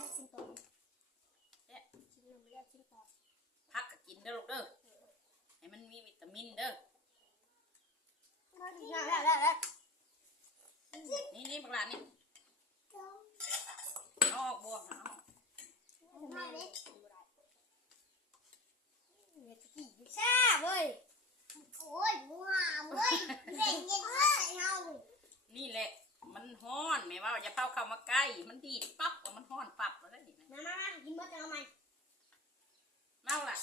แค่ชิ้นโตแซ่บชิ้นหนึ่งไม่ได้ชิ้นโตพักก็กินเด้อลูกเด้อให้มันมีวิตามินเด้อได้ได้ได้ได้นี่นี่บักหลานนี่เอาออกบัวเอาออกไม่ได้แซ่บเว้ยโอ้ยว้าวเว้ยเด็กเย็นเว้ยเฮานี่แหละ มันฮ้อนแม่ว่าอย่าเผาเข้ามาใกล้ มันดีดปั๊บแล้วมันฮ้อนปั๊บแล้วได้เห็นไหมมามามากินมดจะเอาไหมเมาล่ะ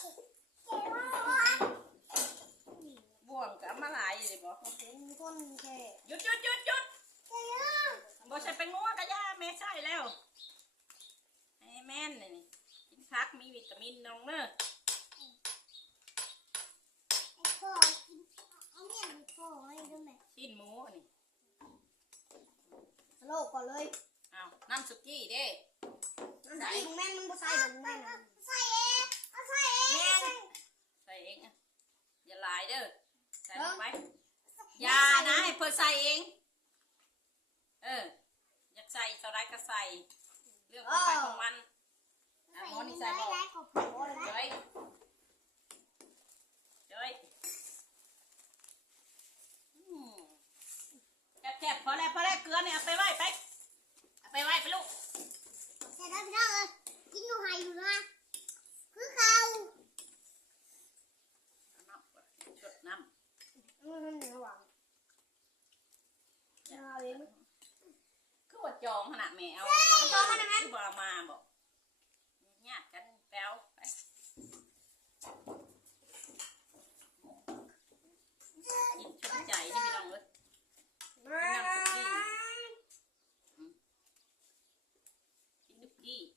บ่วงกับมาหลายเลยบ่เป็นคนแค่หยุดหยุดหยุดหยุดบ่ใช่เป็นงัวกะย่าแม่ใช่แล้วให้แม่นนี่นี่กินผักมีวิตามินน้องเด้อพ่อกินเอาเนี่ยมีพ่อให้ด้วยไหมชิ้นหมูอันนี่ส โลกก่อนเลยเอาน้ำสุกี้เด้ใส่แม่มึงบ่ใส่ผมแม่ใส่เองเอาใส่เองใส่เองอะอย่าหลายเด้อใส่ลงไปออย่านะให้เพื่อใส่เอง เอออยากใส่เท่าไรก็ใส่ เรื่องของใครของมันอะหมอนี่ใส่บอกขอบคุณเลย เจ้ยเจ้ยอืมแคบๆพอแล้วพอแล้วเกลือเนี่ยเอาไปไหว้ไปเอาไปไหว้ไปลูกเสร็จแล้วพี่น้องเอ้ยกินอยู่ไห้อยู่นะคือเขาน้ำนชดน้อืมเดี๋ยวหวังำเอาเองคือว่าจองขนาดแม่เอาจองขนาดนั้นคือบามาบอกญาติกันแปลวไปกินชุ่มใจนี่พี่น้องเลย มา